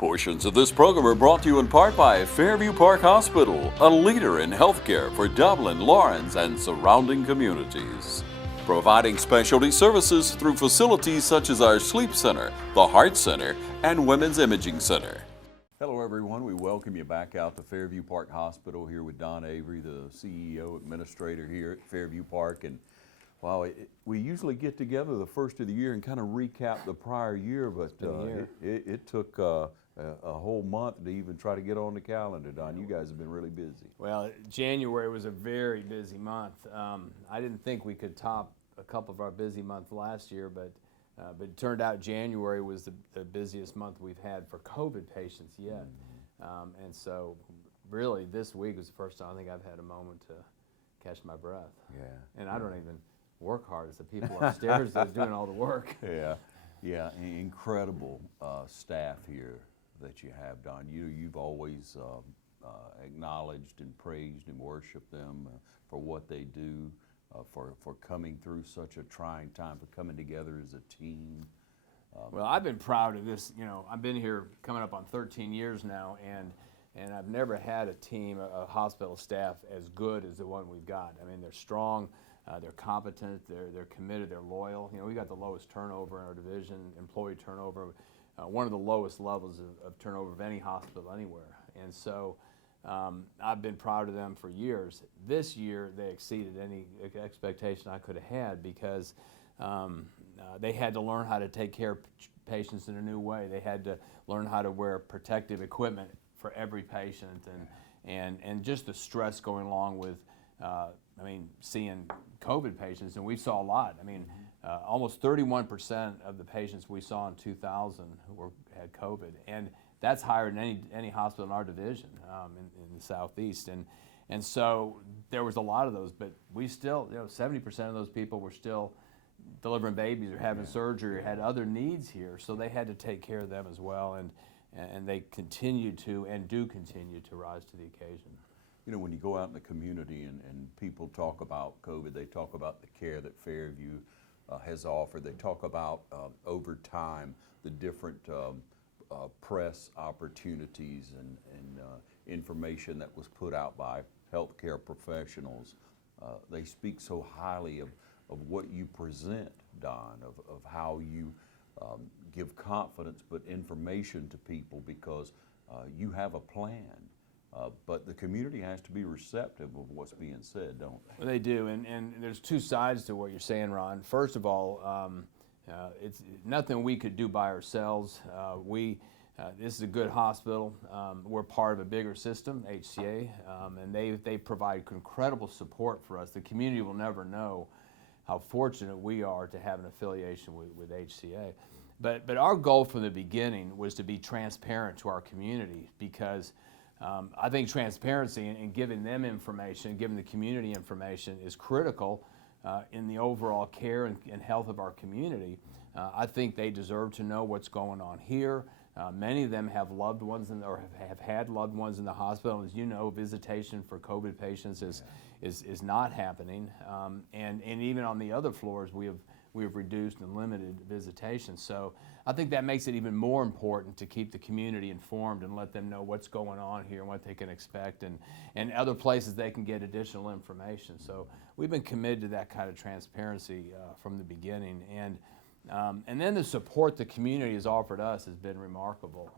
Portions of this program are brought to you in part by Fairview Park Hospital, a leader in healthcare for Dublin, Lawrence, and surrounding communities. Providing specialty services through facilities such as our Sleep Center, the Heart Center, and Women's Imaging Center. Hello everyone, we welcome you back out to Fairview Park Hospital here with Don Avery, the CEO administrator here at Fairview Park. And wow, we usually get together the first of the year and kind of recap the prior year, but it took a whole month to even try to get on the calendar, Don. You guys have been really busy. Well, January was a very busy month. I didn't think we could top a couple of our busy months last year, but it turned out January was the busiest month we've had for COVID patients yet. And so really this week was the first time I think I've had a moment to catch my breath. Yeah. And I don't even work hard. It's the people upstairs that's doing all the work. Yeah, incredible staff here that you have, Don. You've always acknowledged and praised and worshiped them for what they do, for coming through such a trying time, for coming together as a team. Well, I've been proud of this. You know, I've been here coming up on 13 years now, and I've never had a team, a hospital staff as good as the one we've got. I mean, they're strong, they're competent, they're committed, they're loyal. You know, we got the lowest turnover in our division, employee turnover, one of the lowest levels of turnover of any hospital anywhere. And so I've been proud of them for years. This year, they exceeded any expectation I could have had because they had to learn how to take care of patients in a new way. They had to learn how to wear protective equipment for every patient, and just the stress going along with, seeing COVID patients, and we saw a lot. I mean, almost 31% of the patients we saw in 2000 had COVID, and that's higher than any hospital in our division in the Southeast, and so there was a lot of those, but we still, 70% of those people were still delivering babies or having surgery or had other needs here, so they had to take care of them as well, and they continue to and do continue to rise to the occasion. You know, when you go out in the community and people talk about COVID, they talk about the care that Fairview has offered. They talk about, over time, the different press opportunities and information that was put out by healthcare professionals. They speak so highly of what you present, Don, of how you give confidence but information to people because you have a plan. But the community has to be receptive of what's being said, don't they? They do, and there's two sides to what you're saying, Ron. First of all, it's nothing we could do by ourselves. This is a good hospital. We're part of a bigger system, HCA, and they provide incredible support for us. The community will never know how fortunate we are to have an affiliation with HCA. But our goal from the beginning was to be transparent to our community because I think transparency and giving them information, giving the community information is critical in the overall care and health of our community. I think they deserve to know what's going on here. Many of them have loved ones or have had loved ones in the hospital. As you know, visitation for COVID patients is not happening. And even on the other floors, we have reduced and limited visitation. So I think that makes it even more important to keep the community informed and let them know what's going on here and what they can expect and other places they can get additional information. So we've been committed to that kind of transparency from the beginning. And then the support the community has offered us has been remarkable.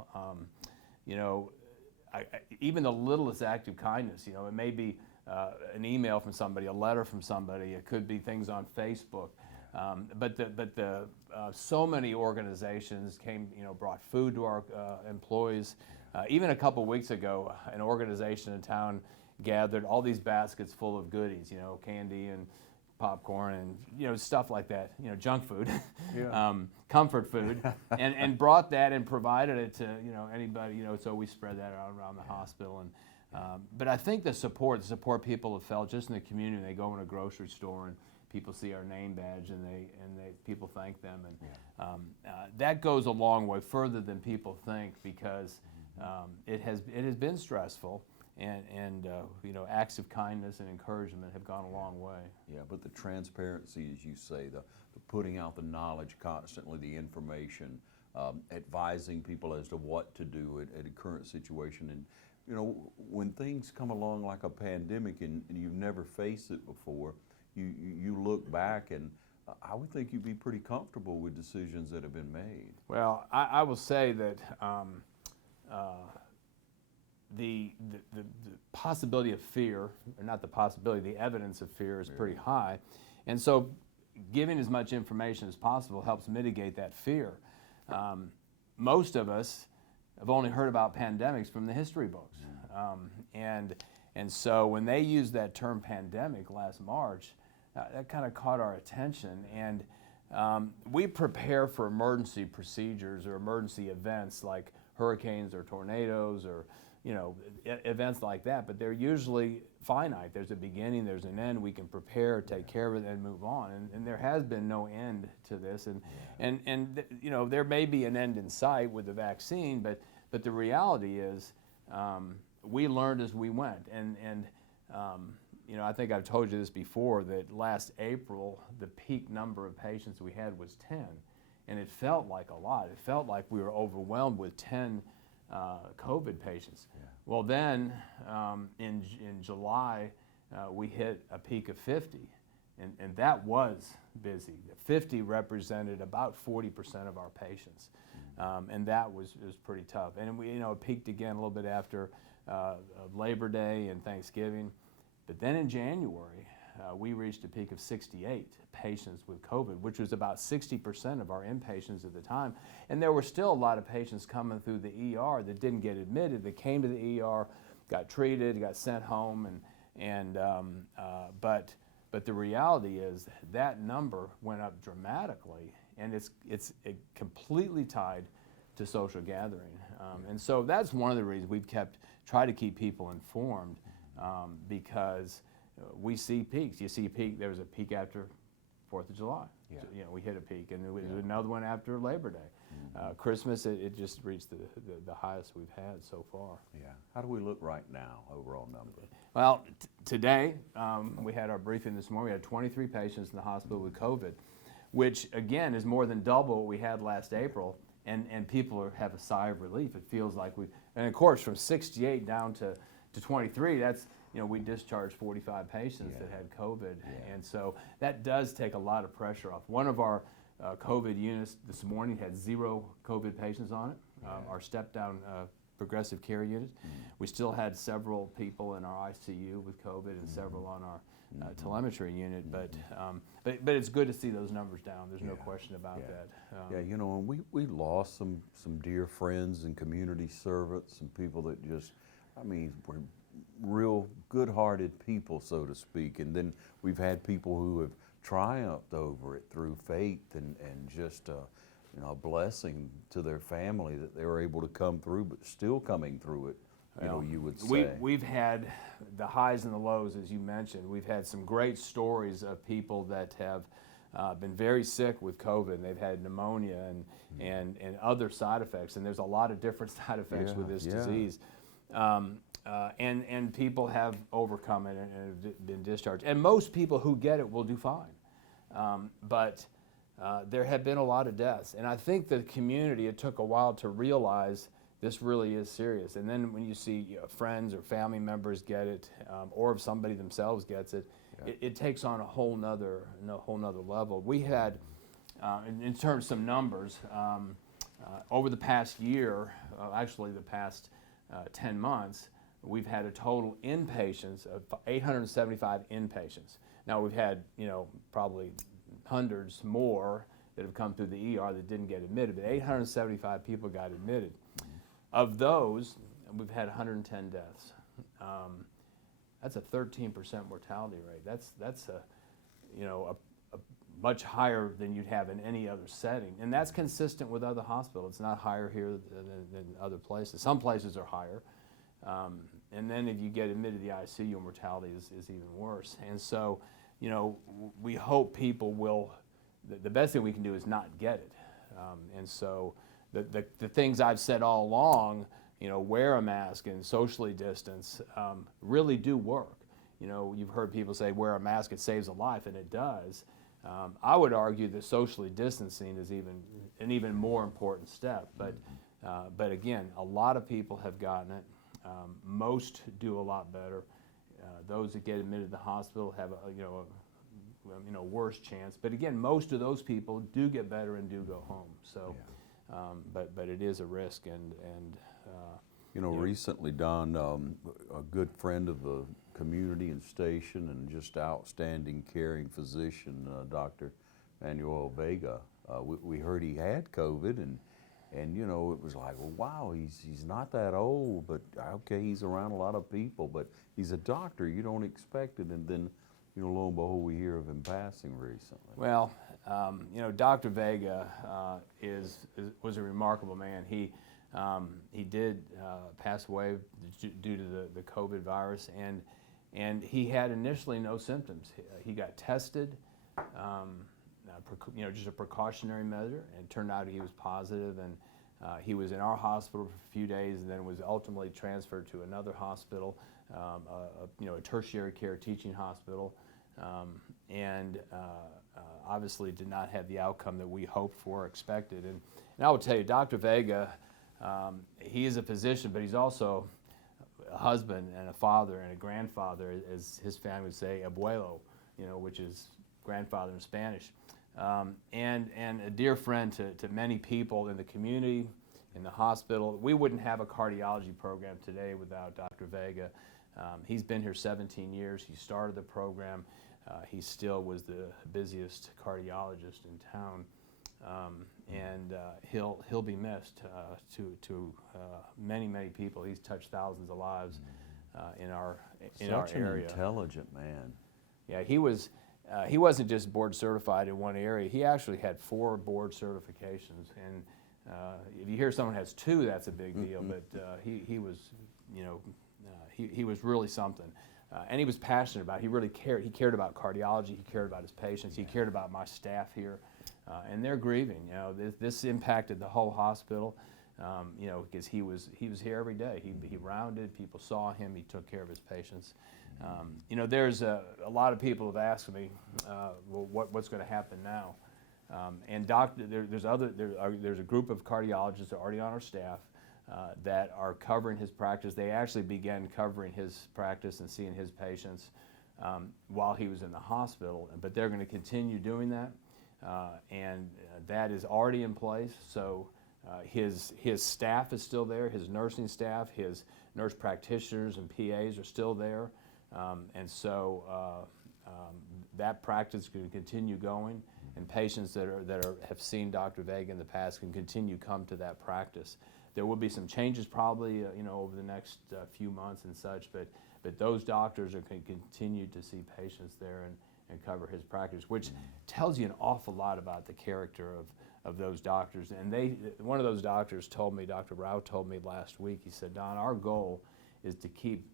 Even the littlest act of kindness, it may be an email from somebody, a letter from somebody, it could be things on Facebook. But so many organizations came, brought food to our employees. Even a couple weeks ago, an organization in town gathered all these baskets full of goodies, candy and popcorn and stuff like that, junk food, comfort food, and brought that and provided it to anybody, so we spread that around the hospital. And but I think the support people have felt just in the community. They go in a grocery store and people see our name badge and people thank them, and that goes a long way further than people think because it has been stressful. And acts of kindness and encouragement have gone a long way. Yeah, but the transparency, as you say, the putting out the knowledge constantly, the information, advising people as to what to do at a current situation. And you know, when things come along like a pandemic and you've never faced it before, you look back and I would think you'd be pretty comfortable with decisions that have been made. Well, I will say that the possibility of fear, or not the possibility, the evidence of fear is pretty high. And so giving as much information as possible helps mitigate that fear. Most of us have only heard about pandemics from the history books. And so when they used that term pandemic last March, that kind of caught our attention. And we prepare for emergency procedures or emergency events like hurricanes or tornadoes or events like that, but they're usually finite. There's a beginning, there's an end. We can prepare, take care of it, and move on. And there has been no end to this. And there may be an end in sight with the vaccine, but the reality is we learned as we went. And I think I've told you this before, that last April, the peak number of patients we had was 10. And it felt like a lot. It felt like we were overwhelmed with 10 COVID patients. Yeah. Well, then in July, we hit a peak of 50, and that was busy. 50 represented about 40% of our patients, and that was pretty tough. And we peaked again a little bit after Labor Day and Thanksgiving, but then in January, we reached a peak of 68 patients with COVID, which was about 60% of our inpatients at the time. And there were still a lot of patients coming through the ER that didn't get admitted. They came to the ER, got treated, got sent home, but the reality is that number went up dramatically, and it's completely tied to social gathering. And so that's one of the reasons we've tried to keep people informed, because we see peaks. You see a peak. There was a peak after 4th of July. Yeah. So, we hit a peak, and there was another one after Labor Day. Mm-hmm. Christmas, it just reached the highest we've had so far. Yeah. How do we look right now, overall number? Well, today we had our briefing this morning. We had 23 patients in the hospital with COVID, which again is more than double what we had last April. And people have a sigh of relief. It feels like and of course from 68 down to 23. That's we discharged 45 patients that had COVID, and so that does take a lot of pressure off. One of our COVID units this morning had 0 COVID patients on it, our step-down progressive care unit. We still had several people in our ICU with COVID and several on our telemetry unit, but it's good to see those numbers down. There's no question about that. And we lost some dear friends and community servants, some people that just, were real good-hearted people, so to speak. And then we've had people who have triumphed over it through faith and just a blessing to their family that they were able to come through, but still coming through it. You would say. We've had the highs and the lows, as you mentioned. We've had some great stories of people that have been very sick with COVID, and they've had pneumonia and other side effects. And there's a lot of different side effects with this disease. And people have overcome it and have been discharged. And most people who get it will do fine. But there have been a lot of deaths. And I think the community, it took a while to realize this really is serious. And then when you see friends or family members get it, or if somebody themselves gets it, it takes on a whole nother level. We had, in terms of some numbers, over the past year, actually the past 10 months, we've had a total inpatients of 875 inpatients. Now we've had, probably hundreds more that have come through the ER that didn't get admitted, but 875 people got admitted. Of those, we've had 110 deaths. That's a 13% mortality rate. That's a much higher than you'd have in any other setting, and that's consistent with other hospitals. It's not higher here than other places. Some places are higher, and then if you get admitted to the ICU, your mortality is even worse. And so, we hope people will. The best thing we can do is not get it, and so. The things I've said all along, wear a mask and socially distance, really do work. You've heard people say wear a mask, it saves a life, and it does. I would argue that socially distancing is an even more important step. But again, a lot of people have gotten it. Most do a lot better. Those that get admitted to the hospital have a worse chance. But again, most of those people do get better and do go home. So, but it is a risk. Recently, Don, a good friend of the community and station and just outstanding caring physician, Dr. Manuel Vega, we heard he had COVID, and it was like, well, wow, he's not that old, but okay, he's around a lot of people, but he's a doctor, you don't expect it, and then, lo and behold, we hear of him passing recently. Well, Dr. Vega was a remarkable man. He did pass away due to the COVID virus, and he had initially no symptoms. He got tested, just a precautionary measure, and it turned out he was positive, and he was in our hospital for a few days, and then was ultimately transferred to another hospital, a tertiary care teaching hospital, and obviously did not have the outcome that we hoped for or expected. And I will tell you, Dr. Vega, he is a physician, but he's also a husband and a father and a grandfather, as his family would say, abuelo, which is grandfather in Spanish, and a dear friend to many people in the community, in the hospital. We wouldn't have a cardiology program today without Dr. Vega. He's been here 17 years. He started the program. He still was the busiest cardiologist in town. And he'll be missed to many people. He's touched thousands of lives in our area. Such an intelligent man. Yeah, he wasn't just board certified in one area. He actually had 4 board certifications, and if you hear someone has 2, that's a big deal. But he was, he was really something. And he was passionate about it. He really cared. He cared about cardiology. He cared about his patients. He cared about my staff here. And they're grieving. This impacted the whole hospital. Because he was here every day. He rounded. People saw him. He took care of his patients. There's a lot of people have asked me, well, what's going to happen now? And there's a group of cardiologists that are already on our staff that are covering his practice. They actually began covering his practice and seeing his patients while he was in the hospital. But they're going to continue doing that. And that is already in place. So his staff is still there, his nursing staff, his nurse practitioners and PAs are still there. And so that practice can continue going, and patients that have seen Dr. Vega in the past can continue come to that practice. There will be some changes probably over the next few months and such, but those doctors are going to continue to see patients there and cover his practice, which tells you an awful lot about the character of those doctors. And one of those doctors told me, Dr. Rao told me last week, he said, Don, our goal is to keep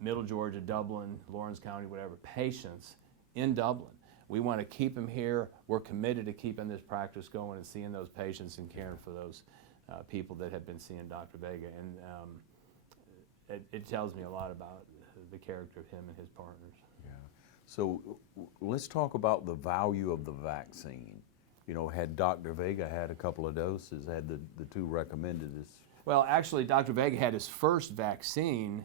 Middle Georgia, Dublin, Lawrence County, whatever, patients in Dublin. We want to keep them here. We're committed to keeping this practice going and seeing those patients and caring for those people that have been seeing Dr. Vega. And it tells me a lot about the character of him and his partners. Yeah. So let's talk about the value of the vaccine. Had Dr. Vega had a couple of doses, had the 2 recommended this? Well, actually, Dr. Vega had his first vaccine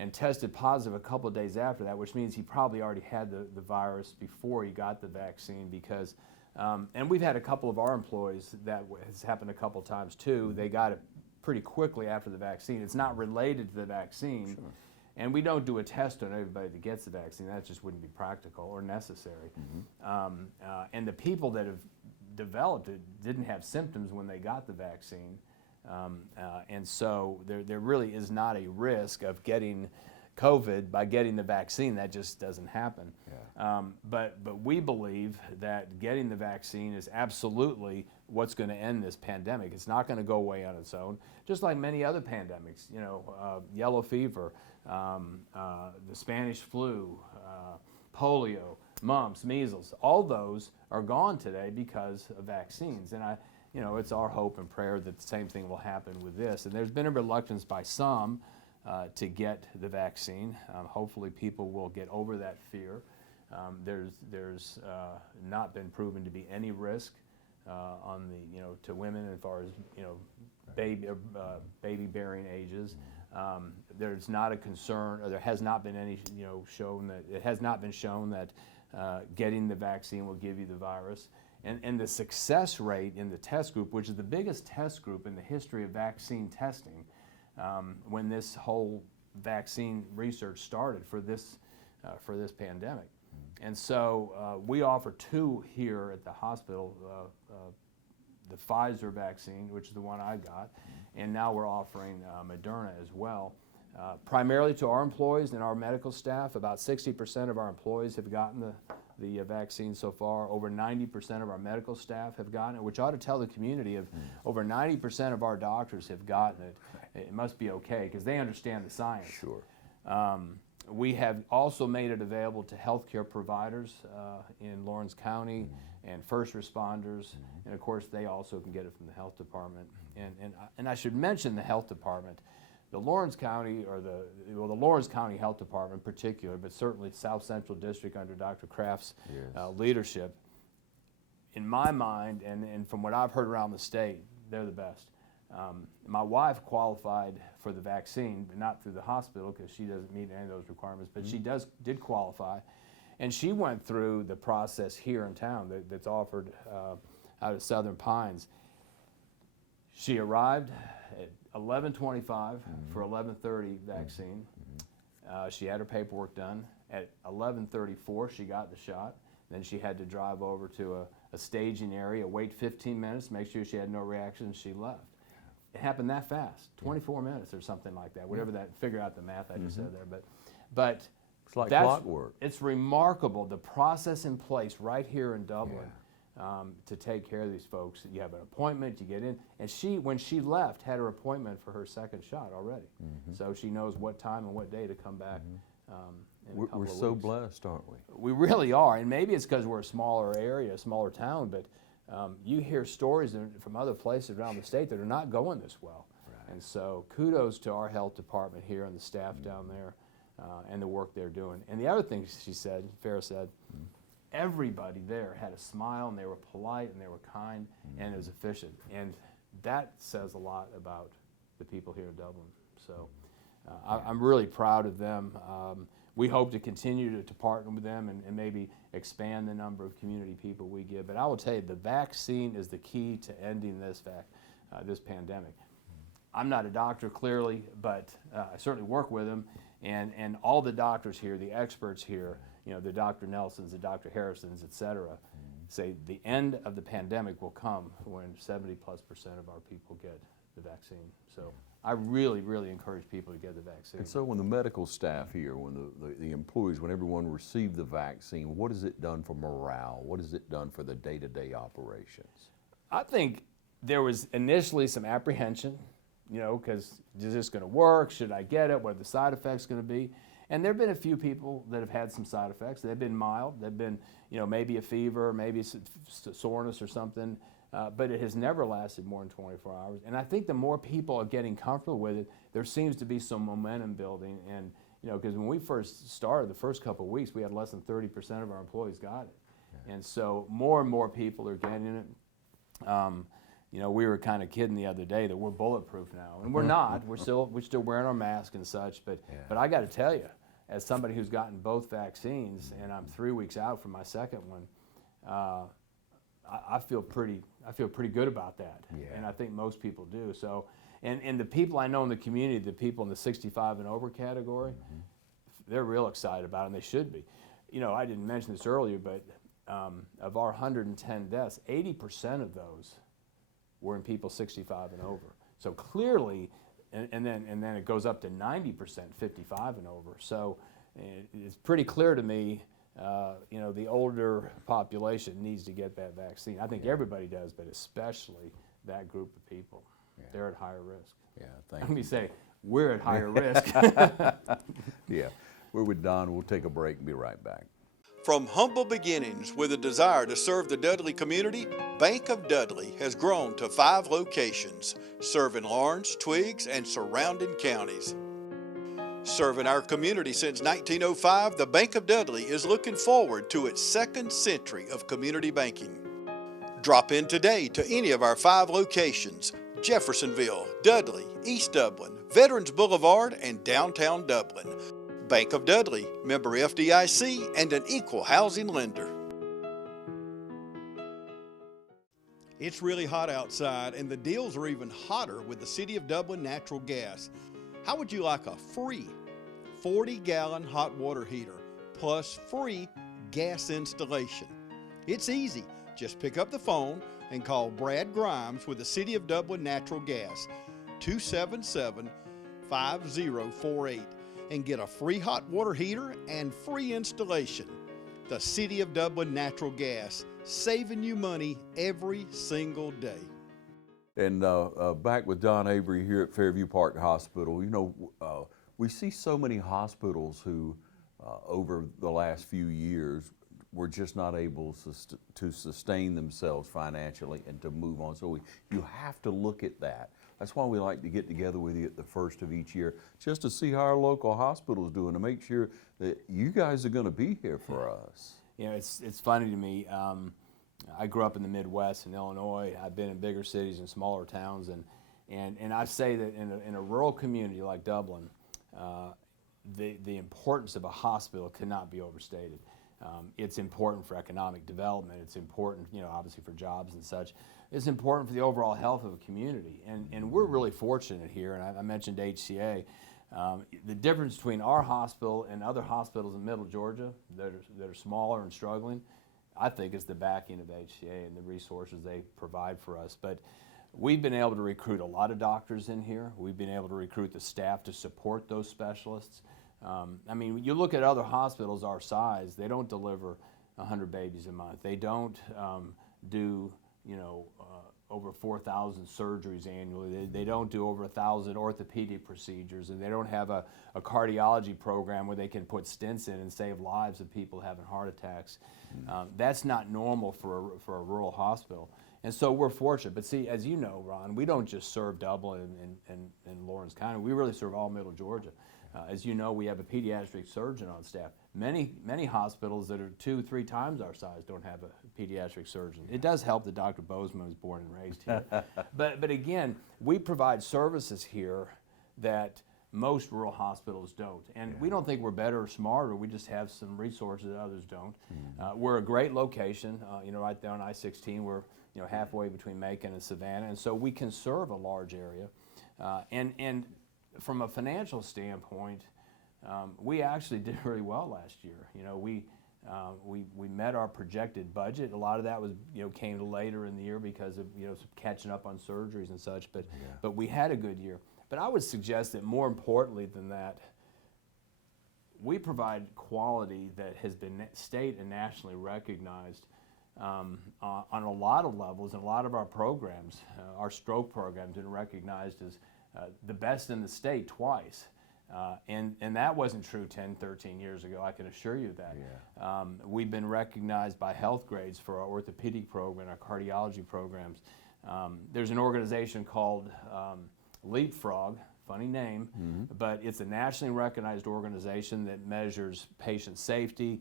and tested positive a couple of days after that, which means he probably already had the virus before he got the vaccine because, and we've had a couple of our employees that has happened a couple of times too. They got it pretty quickly after the vaccine. It's not related to the vaccine. Sure. And we don't do a test on everybody that gets the vaccine. That just wouldn't be practical or necessary. And the people that have developed it didn't have symptoms when they got the vaccine. And so there really is not a risk of getting COVID by getting the vaccine. That just doesn't happen. Yeah. But we believe that getting the vaccine is absolutely what's going to end this pandemic. It's not going to go away on its own, just like many other pandemics, yellow fever, the Spanish flu, polio, mumps, measles, all those are gone today because of vaccines. And it's our hope and prayer that the same thing will happen with this. And there's been a reluctance by some to get the vaccine. Hopefully people will get over that fear. There's not been proven to be any risk on the, to women as far as, baby bearing ages. There's not a concern, or there has not been any, it has not been shown that getting the vaccine will give you the virus. And the success rate in the test group, which is the biggest test group in the history of vaccine testing, when this whole vaccine research started for this pandemic. And so we offer two here at the hospital, the Pfizer vaccine, which is the one I got, and now we're offering Moderna as well. Primarily to our employees and our medical staff. About 60% of our employees have gotten the vaccine so far. Over 90% of our medical staff have gotten it, which ought to tell the community of over 90% of our doctors have gotten it. It must be okay because they understand the science. Sure. We have also made it available to healthcare providers in Lawrence County and first responders, and of course they also can get it from the health department. And I should mention the health department. The Lawrence County, or the Lawrence County Health Department in particular, but certainly South Central District under Dr. Kraft's leadership, in my mind, and from what I've heard around the state, they're the best. My wife qualified for the vaccine, but not through the hospital because she doesn't meet any of those requirements, but she did qualify. And she went through the process here in town that's offered out of Southern Pines. She arrived at 11:25 for 11:30 vaccine. She had her paperwork done. At 11:34 she got the shot. Then she had to drive over to a staging area, wait 15 minutes, make sure she had no reaction, she left. It happened that fast, 24 minutes or something like that, whatever that, figure out the math I just said there. But it's like clockwork. It's remarkable, the process in place right here in Dublin to take care of these folks. You have an appointment, you get in, and when she left, had her appointment for her second shot already. So she knows what time and what day to come back. We're so blessed, aren't we? We really are, and maybe it's because we're a smaller area, a smaller town, but you hear stories from other places around the state that are not going this well. Right. And so kudos to our health department here and the staff down there and the work they're doing. And the other thing Farrah said, everybody there had a smile and they were polite and they were kind and it was efficient. And that says a lot about the people here in Dublin. So I'm really proud of them. We hope to continue to partner with them and maybe expand the number of community people we give. But I will tell you, the vaccine is the key to ending this pandemic. I'm not a doctor, clearly, but I certainly work with them. And all the doctors here, the experts here, the Dr. Nelsons, the Dr. Harrisons, et cetera, say the end of the pandemic will come when 70+% of our people get the vaccine. So I really, really encourage people to get the vaccine. And so when the medical staff here, when the employees, when everyone received the vaccine, what has it done for morale? What has it done for the day-to-day operations? I think there was initially some apprehension, because is this going to work? Should I get it? What are the side effects going to be? And there have been a few people that have had some side effects. They've been mild. They've been, maybe a fever, maybe soreness or something. But it has never lasted more than 24 hours. And I think the more people are getting comfortable with it, there seems to be some momentum building. And, because when we first started, the first couple of weeks, we had less than 30% of our employees got it. Yeah. And so more and more people are getting it. We were kind of kidding the other day that we're bulletproof now. And we're not. We're still wearing our mask and such. But I got to tell you, as somebody who's gotten both vaccines, and I'm 3 weeks out from my second one, I feel pretty good about that, and I think most people do. So, and the people I know in the community, the people in the 65 and over category, they're real excited about it, and they should be. I didn't mention this earlier, but of our 110 deaths, 80% of those were in people 65 and over. So clearly, and then it goes up to 90% 55 and over. So it's pretty clear to me. The older population needs to get that vaccine. I think everybody does, but especially that group of people. They're at higher risk. Yeah, thank you. Let me say, we're at higher risk. Yeah, we're with Don. We'll take a break and be right back. From humble beginnings with a desire to serve the Dudley community, Bank of Dudley has grown to 5 locations, serving Lawrence, Twiggs, and surrounding counties. Serving our community since 1905, the Bank of Dudley is looking forward to its second century of community banking. Drop in today to any of our 5 locations: Jeffersonville, Dudley, East Dublin, Veterans Boulevard, and downtown Dublin. Bank of Dudley, member FDIC, and an equal housing lender. It's really hot outside, and the deals are even hotter with the City of Dublin natural gas. How would you like a free 40-gallon hot water heater plus free gas installation? It's easy. Just pick up the phone and call Brad Grimes with the City of Dublin Natural Gas, 277-5048, and get a free hot water heater and free installation. The City of Dublin Natural Gas, saving you money every single day. And back with Don Avery here at Fairview Park Hospital, you know, we see so many hospitals who, over the last few years, were just not able to sustain themselves financially and to move on. So you have to look at that. That's why we like to get together with you at the first of each year, just to see how our local hospital is doing, to make sure that you guys are going to be here for us. You know, it's funny to me. I grew up in the Midwest in Illinois. I've been in bigger cities and smaller towns, and I say that in a rural community like Dublin, the importance of a hospital cannot be overstated. It's important for economic development. It's important, you know, obviously for jobs and such. It's important for the overall health of a community, and we're really fortunate here. And I mentioned HCA. The difference between our hospital and other hospitals in Middle Georgia that are smaller and struggling, I think, is the backing of HCA and the resources they provide for us. But we've been able to recruit a lot of doctors in here. We've been able to recruit the staff to support those specialists. I mean, you look at other hospitals our size, they don't deliver 100 babies a month. They don't do, you know, over 4,000 surgeries annually. They don't do over 1,000 orthopedic procedures, and they don't have a cardiology program where they can put stents in and save lives of people having heart attacks. That's not normal for a rural hospital. And so we're fortunate. But see, as you know, Ron, we don't just serve Dublin and Lawrence County. We really serve all Middle Georgia. As you know, we have a pediatric surgeon on staff. Many hospitals that are 2-3 times our size don't have a pediatric surgeon. It does help that Dr. Bozeman was born and raised here. but again, we provide services here that most rural hospitals don't. And we don't think we're better or smarter. We just have some resources that others don't. We're a great location, you know, right there on I-16. We're, you know, halfway between Macon and Savannah, and so we can serve a large area. And from a financial standpoint, we actually did really well last year. You know, we met our projected budget. A lot of that was, you know, came later in the year because of, you know, catching up on surgeries and such. But we had a good year. But I would suggest that more importantly than that, we provide quality that has been state and nationally recognized on a lot of levels. And a lot of our programs, our stroke programs, been recognized as the best in the state twice. And that wasn't true 10, 13 years ago, I can assure you that. We've been recognized by health grades for our orthopedic program, our cardiology programs. There's an organization called Leapfrog, funny name, but it's a nationally recognized organization that measures patient safety,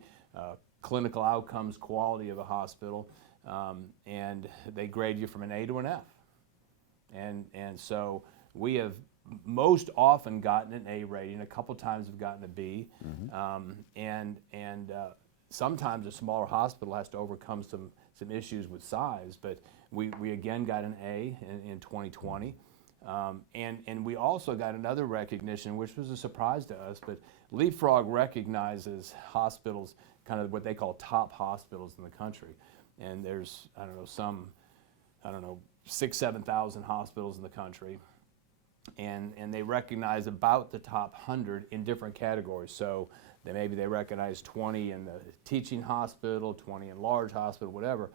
clinical outcomes, quality of a hospital, and they grade you from an A to an F. And so we have most often gotten an A rating, a couple times have gotten a B, and sometimes a smaller hospital has to overcome some issues with size, but we again got an A in 2020. And we also got another recognition, which was a surprise to us, but Leapfrog recognizes hospitals, kind of what they call top hospitals in the country. And there's, 6,000-7,000 hospitals in the country. And they recognize about the top 100 in different categories. So maybe they recognize 20 in the teaching hospital, 20 in large hospital, whatever.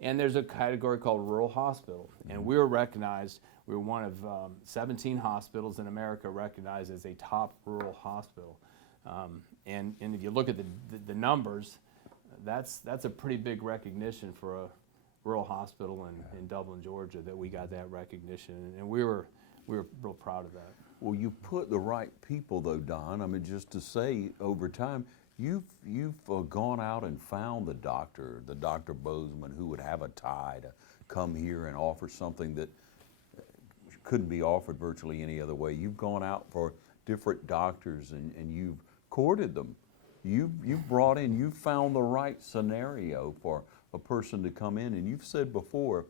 And there's a category called rural hospital. And we were recognized, we were one of 17 hospitals in America recognized as a top rural hospital. And if you look at the numbers, that's a pretty big recognition for a rural hospital in Dublin, Georgia, that we got that recognition. And we were we were real proud of that. Well, you put the right people though, Don. I mean, just to say, over time, you've gone out and found the Dr. Bozeman, who would have a tie to come here and offer something that couldn't be offered virtually any other way. You've gone out for different doctors and you've courted them. You've brought in, you've found the right scenario for a person to come in, and you've said before,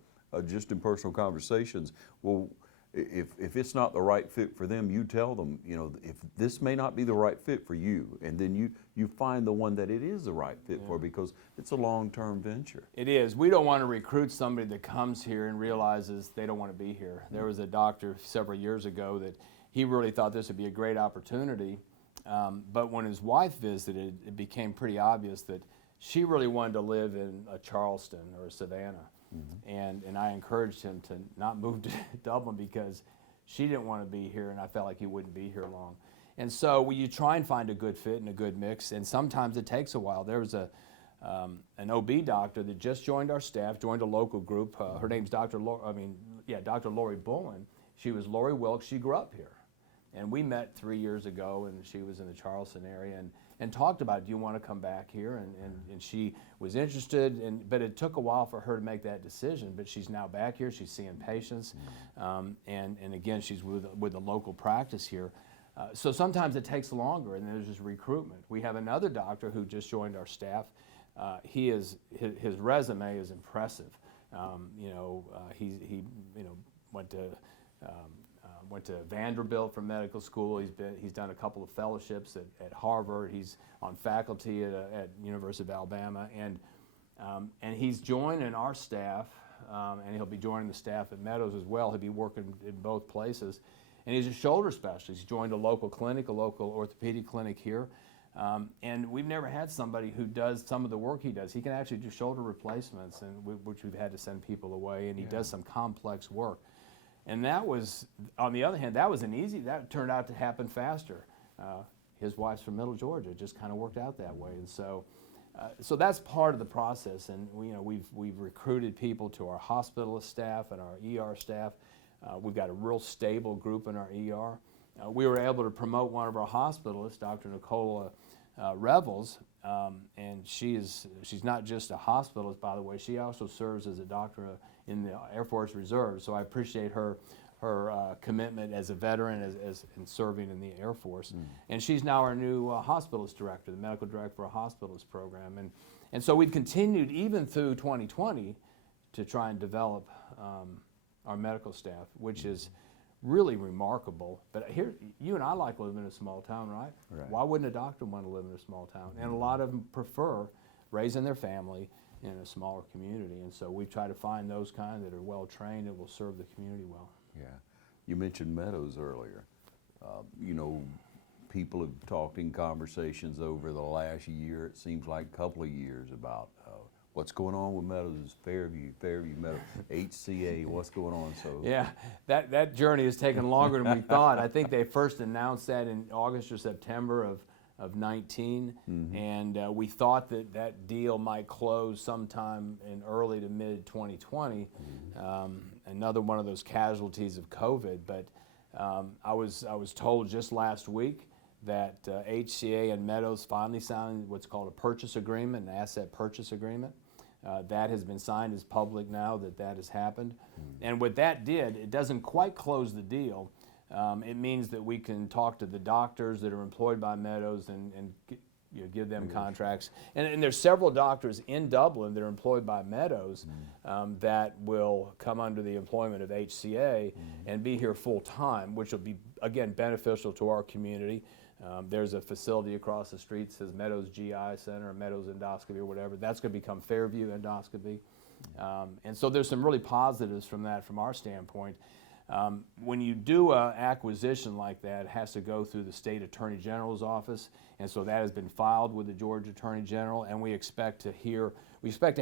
just in personal conversations, well, if it's not the right fit for them, you tell them, you know, if this may not be the right fit for you, and then you find the one that it is the right fit for, because it's a long-term venture. It is. We don't want to recruit somebody that comes here and realizes they don't want to be here. There was a doctor several years ago that he really thought this would be a great opportunity, but when his wife visited, it became pretty obvious that she really wanted to live in a Charleston or a Savannah. And I encouraged him to not move to Dublin because she didn't want to be here, and I felt like he wouldn't be here long. And so you try and find a good fit and a good mix, and sometimes it takes a while. There was an OB doctor that just joined our staff, joined a local group. Her name's Dr. Lori Bullen. She was Lori Wilkes. She grew up here. And we met 3 years ago, and she was in the Charleston area, and talked about, do you want to come back here? And she was interested, but it took a while for her to make that decision. But she's now back here. She's seeing patients, and again, she's with a local practice here. So sometimes it takes longer, and there's just recruitment. We have another doctor who just joined our staff. His resume is impressive. He went to Vanderbilt for medical school. He's done a couple of fellowships at Harvard. He's on faculty at University of Alabama, and he's joining our staff, and he'll be joining the staff at Meadows as well. He'll be working in both places, and he's a shoulder specialist. He's joined a local clinic, a local orthopedic clinic here, and we've never had somebody who does some of the work he does. He can actually do shoulder replacements, which we've had to send people away, and he does some complex work. And that was, on the other hand, that turned out to happen faster. His wife's from Middle Georgia. It just kind of worked out that way. And so that's part of the process. And we've recruited people to our hospitalist staff and our ER staff. We've got a real stable group in our ER. We were able to promote one of our hospitalists, Dr. Nicola Revels, and she's not just a hospitalist, by the way. She also serves as a doctor in the Air Force Reserve, so I appreciate her commitment as a veteran as in serving in the Air Force. And she's now our new hospitalist director, the medical director for a hospitalist program. And so we've continued even through 2020 to try and develop our medical staff, which is really remarkable. But here, you and I like living in a small town, right? Why wouldn't a doctor want to live in a small town? And a lot of them prefer raising their family in a smaller community, and so we try to find those kind that are well trained and will serve the community well. Yeah, you mentioned Meadows earlier. People have talked in conversations over the last year, it seems like a couple of years, about what's going on with Meadows, Fairview, Meadows, HCA, what's going on? So yeah, that journey has taken longer than we thought. I think they first announced that in August or September of 19, and we thought that deal might close sometime in early to mid 2020. Another one of those casualties of COVID. But I was told just last week that HCA and Meadows finally signed what's called a purchase agreement, an asset purchase agreement. That has been signed. It's public now that has happened. And what that did, it doesn't quite close the deal. It means that we can talk to the doctors that are employed by Meadows and give them contracts. And there's several doctors in Dublin that are employed by Meadows that will come under the employment of HCA and be here full time, which will be, again, beneficial to our community. There's a facility across the street that says Meadows GI Center or Meadows Endoscopy or whatever. That's going to become Fairview Endoscopy. And so there's some really positives from that from our standpoint. When you do an acquisition like that, it has to go through the state attorney general's office, and so that has been filed with the Georgia Attorney General, and we expect to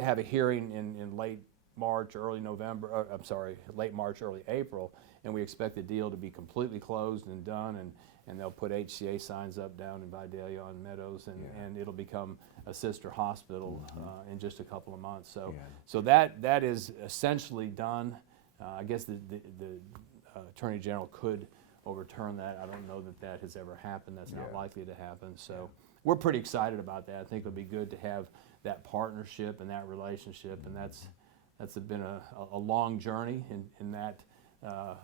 have a hearing in late March, early April, and we expect the deal to be completely closed and done, and they'll put HCA signs up down in Vidalia on Meadows, and it'll become a sister hospital in just a couple of months. So that is essentially done. I guess the Attorney General could overturn that. I don't know that that has ever happened. That's not Yeah. likely to happen. So we're pretty excited about that. I think it'll be good to have that partnership and that relationship, and that's been a long journey in that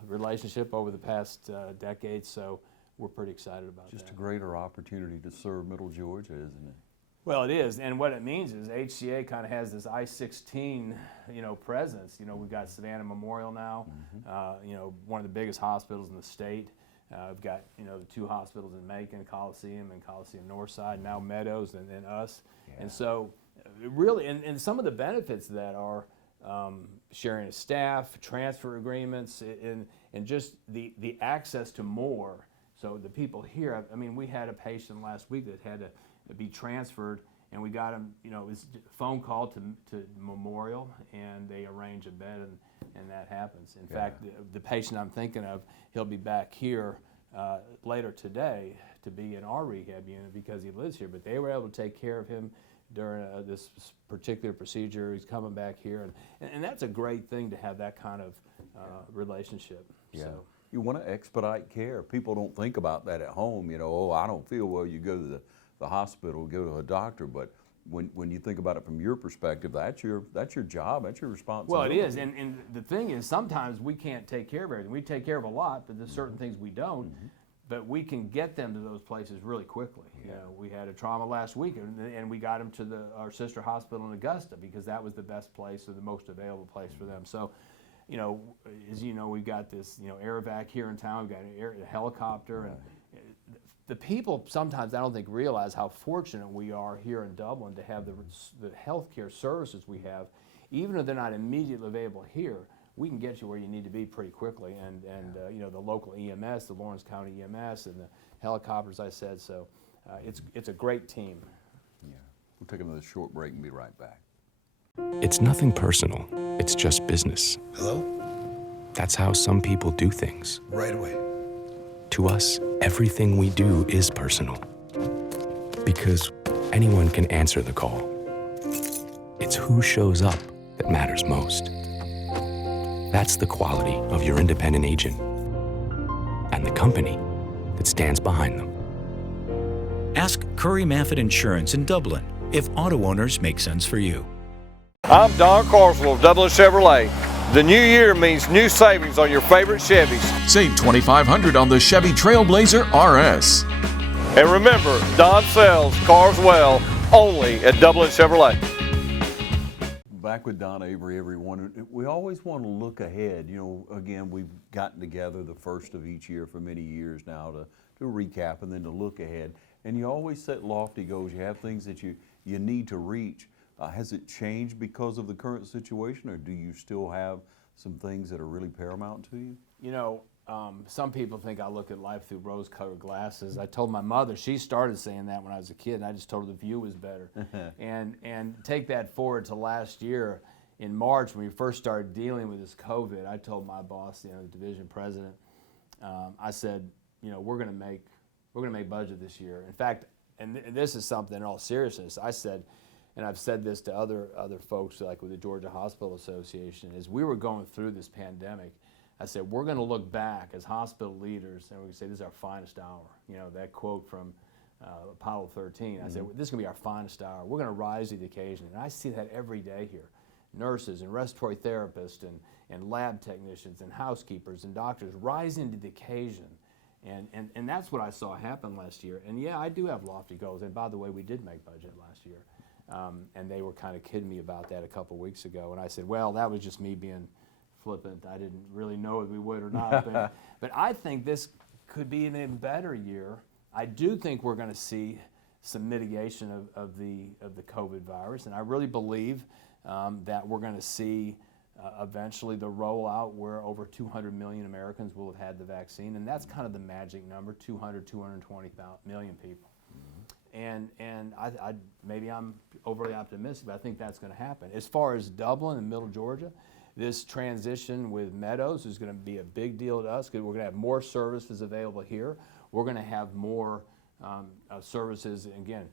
relationship over the past decade. So we're pretty excited about that. Just a greater opportunity to serve Middle Georgia, isn't it? Well, it is, and what it means is HCA kind of has this I-16, presence. We've got Savannah Memorial now, one of the biggest hospitals in the state. We've got, the two hospitals in Macon, Coliseum and Coliseum Northside, now Meadows, and then us. Yeah. And so, really, and some of the benefits of that are sharing of staff, transfer agreements, and just the access to more. So the people here, we had a patient last week that had to be transferred, and we got him, it was a phone call to Memorial, and they arrange a bed, and that happens. In fact, the patient I'm thinking of, he'll be back here later today to be in our rehab unit because he lives here, but they were able to take care of him during this particular procedure. He's coming back here, and that's a great thing to have that kind of relationship. Yeah. So. You want to expedite care. People don't think about that at home. Oh, I don't feel well. You go to the hospital, go to a doctor. But when you think about it from your perspective, that's your job. That's your responsibility. Well, it is, and the thing is, sometimes we can't take care of everything. We take care of a lot, but there's certain things we don't. Mm-hmm. But we can get them to those places really quickly. Yeah. We had a trauma last week, and we got them to our sister hospital in Augusta because that was the best place or the most available place for them. So. As you know, we've got this, air vac here in town. We've got a helicopter, and the people sometimes I don't think realize how fortunate we are here in Dublin to have the healthcare services we have. Even if they're not immediately available here, we can get you where you need to be pretty quickly. And the local EMS, the Lawrence County EMS, and the helicopters I said. So it's a great team. Yeah. We'll take another short break and be right back. It's nothing personal. It's just business. Hello? That's how some people do things. Right away. To us, everything we do is personal. Because anyone can answer the call. It's who shows up that matters most. That's the quality of your independent agent and the company that stands behind them. Ask Curry Maffett Insurance in Dublin if auto owners make sense for you. I'm Don Carswell of Dublin Chevrolet. The new year means new savings on your favorite Chevys. Save $2,500 on the Chevy Trailblazer RS. And remember, Don sells cars well only at Dublin Chevrolet. Back with Don Avery, everyone. We always want to look ahead. Again, we've gotten together the first of each year for many years now to recap and then to look ahead. And you always set lofty goals. You have things that you need to reach. Has it changed because of the current situation, or do you still have some things that are really paramount to you? Some people think I look at life through rose-colored glasses. I told my mother, she started saying that when I was a kid, and I just told her the view was better. and take that forward to last year, in March, when we first started dealing with this COVID, I told my boss, the division president, I said, we're going to make budget this year. In fact, and this is something in all seriousness, I said, and I've said this to other folks, like with the Georgia Hospital Association, as we were going through this pandemic, I said, we're going to look back as hospital leaders, and we're going to say, this is our finest hour. That quote from Apollo 13. I said, this is going to be our finest hour. We're going to rise to the occasion. And I see that every day here. Nurses and respiratory therapists and lab technicians and housekeepers and doctors rising to the occasion. And that's what I saw happen last year. And yeah, I do have lofty goals. And by the way, we did make budget last year. And they were kind of kidding me about that a couple weeks ago. And I said, well, that was just me being flippant. I didn't really know if we would or not. But I think this could be an even better year. I do think we're going to see some mitigation of the COVID virus. And I really believe that we're going to see eventually the rollout where over 200 million Americans will have had the vaccine. And that's kind of the magic number, 220 million people. And I maybe I'm overly optimistic, but I think that's going to happen. As far as Dublin and Middle Georgia, this transition with Meadows is going to be a big deal to us because we're going to have more services available here. We're going to have more services, again,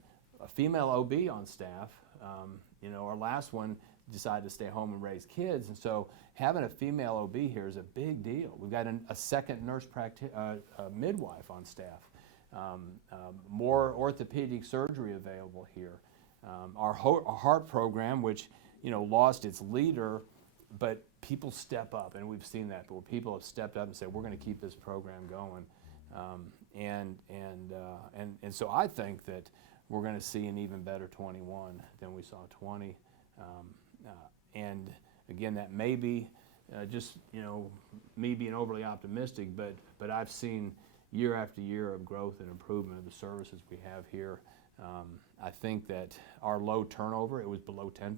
a female OB on staff. Our last one decide to stay home and raise kids. And so having a female OB here is a big deal. We've got a second nurse midwife on staff. More orthopedic surgery available here. Our heart program, which lost its leader, but people step up, and we've seen that. But people have stepped up and said, we're going to keep this program going, and so I think that we're going to see an even better 21 than we saw 20. And again, that may be just me being overly optimistic, but I've seen year after year of growth and improvement of the services we have here. I think that our low turnover, it was below 10%,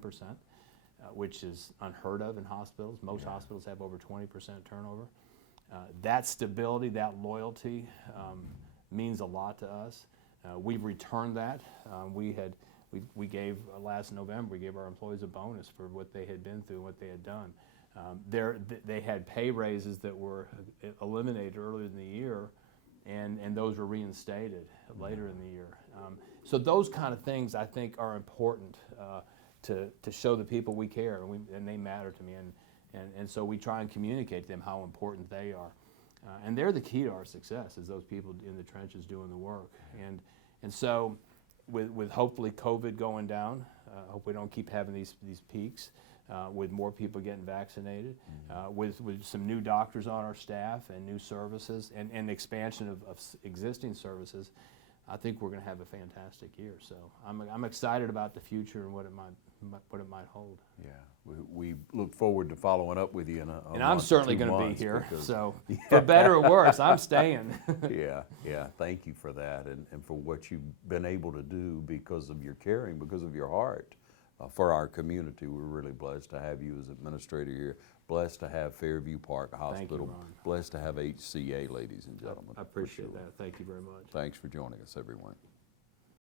which is unheard of in hospitals. Most hospitals have over 20% turnover. That stability, that loyalty means a lot to us. We've returned that. We gave last November, we gave our employees a bonus for what they had been through and what they had done. They had pay raises that were eliminated earlier in the year, and those were reinstated later in the year. So those kind of things I think are important to show the people we care, and they matter to me, and so we try and communicate to them how important they are. And they're the key to our success, is those people in the trenches doing the work. And so with hopefully COVID going down, hope we don't keep having these peaks, with more people getting vaccinated, with some new doctors on our staff and new services and expansion of existing services, I think we're going to have a fantastic year. So I'm excited about the future and what it might hold. Yeah, we look forward to following up with you in a and I'm month or certainly 2 going to be months here. because, So for better or worse, I'm staying. yeah. Thank you for that and for what you've been able to do because of your caring, because of your heart for our community. We're really blessed to have you as administrator here. Blessed to have Fairview Park Hospital. Thank you, Ron. Blessed to have HCA, ladies and gentlemen. I appreciate that. Thank you very much. Thanks for joining us, everyone.